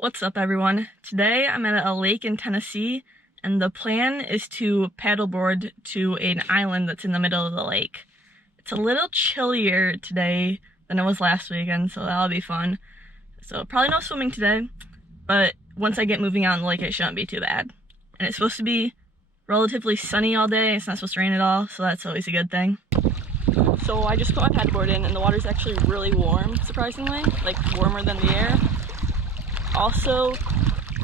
What's up, everyone? Today I'm at a lake in Tennessee, and the plan is to paddleboard to an island that's in the middle of the lake. It's a little chillier today than it was last weekend, so that'll be fun. So probably no swimming today, but once I get moving out in the lake, it shouldn't be too bad. And it's supposed to be relatively sunny all day. It's not supposed to rain at all, so that's always a good thing. So I just put my paddleboard in, and the water's actually really warm, surprisingly, like warmer than the air. Also,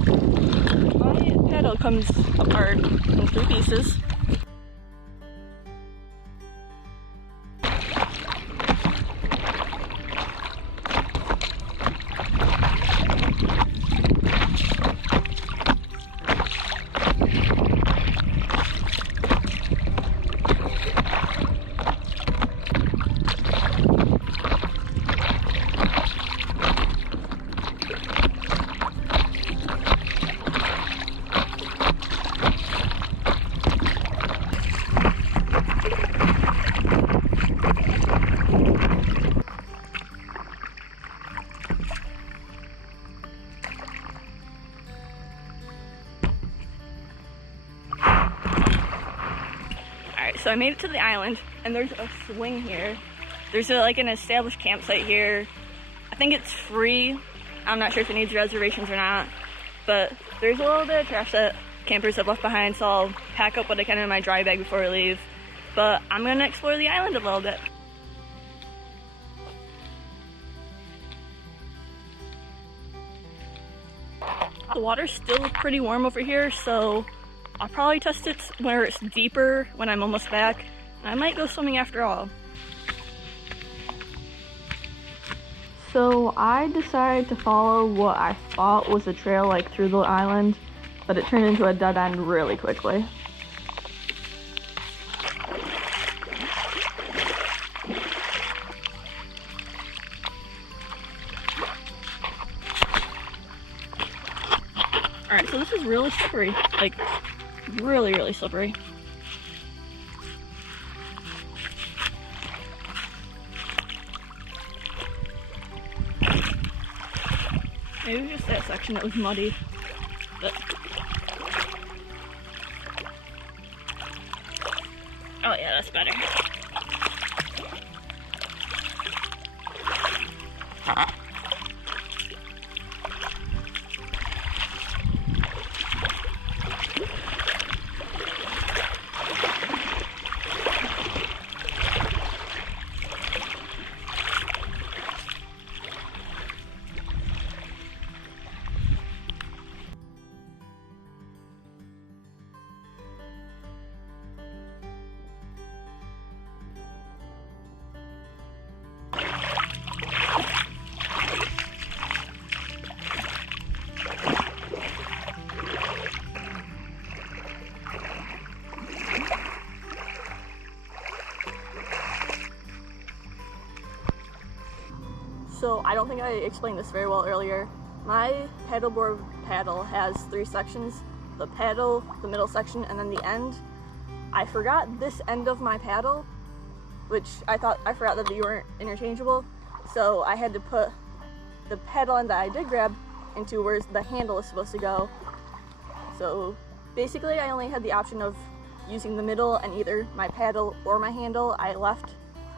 my paddle comes apart in 3 pieces. So I made it to the island, and there's a swing here. There's like an established campsite here. I think it's free. I'm not sure if it needs reservations or not, but there's a little bit of trash that campers have left behind, so I'll pack up what I can in my dry bag before we leave. But I'm gonna explore the island a little bit. The water's still pretty warm over here, so I'll probably test it where it's deeper when I'm almost back. I might go swimming after all. So I decided to follow what I thought was a trail like through the island, but it turned into a dead end really quickly. Alright, so this is really slippery, like really slippery. Maybe it was just that section that was muddy, but oh yeah, that's better. So I don't think I explained this very well earlier. My paddleboard paddle has 3 sections. The paddle, the middle section, and then the end. I forgot this end of my paddle, which I forgot that they weren't interchangeable. So I had to put the paddle end that I did grab into where the handle is supposed to go. So basically I only had the option of using the middle and either my paddle or my handle. I left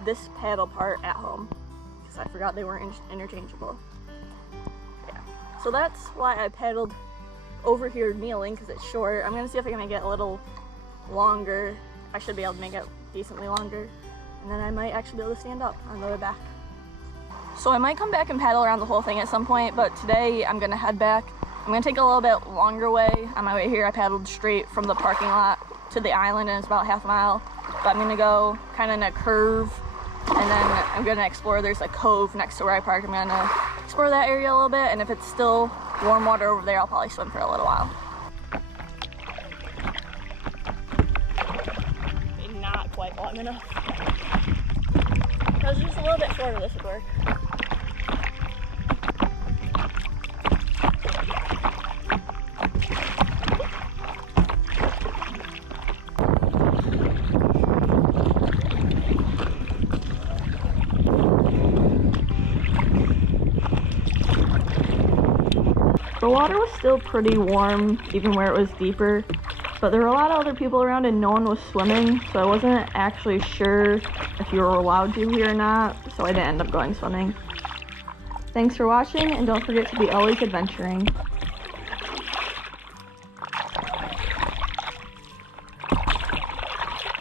this paddle part at home, I forgot they weren't interchangeable. Yeah, so that's why I paddled over here kneeling, because it's short. I'm gonna see if I can make it a little longer. I should be able to make it decently longer, and then I might actually be able to stand up on the way back. So I might come back and paddle around the whole thing at some point, but today I'm gonna head back. I'm gonna take a little bit longer way. On my way here, I paddled straight from the parking lot to the island, and it's about half a mile. But I'm gonna go kind of in a curve, and then I'm gonna explore. There's a cove next to where I parked. I'm gonna explore that area a little bit, and if it's still warm water over there, I'll probably swim for a little while. Maybe not quite long enough. Because just a little bit shorter, this would work. The water was still pretty warm, even where it was deeper, but there were a lot of other people around and no one was swimming, so I wasn't actually sure if you were allowed to here or not, so I didn't end up going swimming. Thanks for watching, and don't forget to be always adventuring.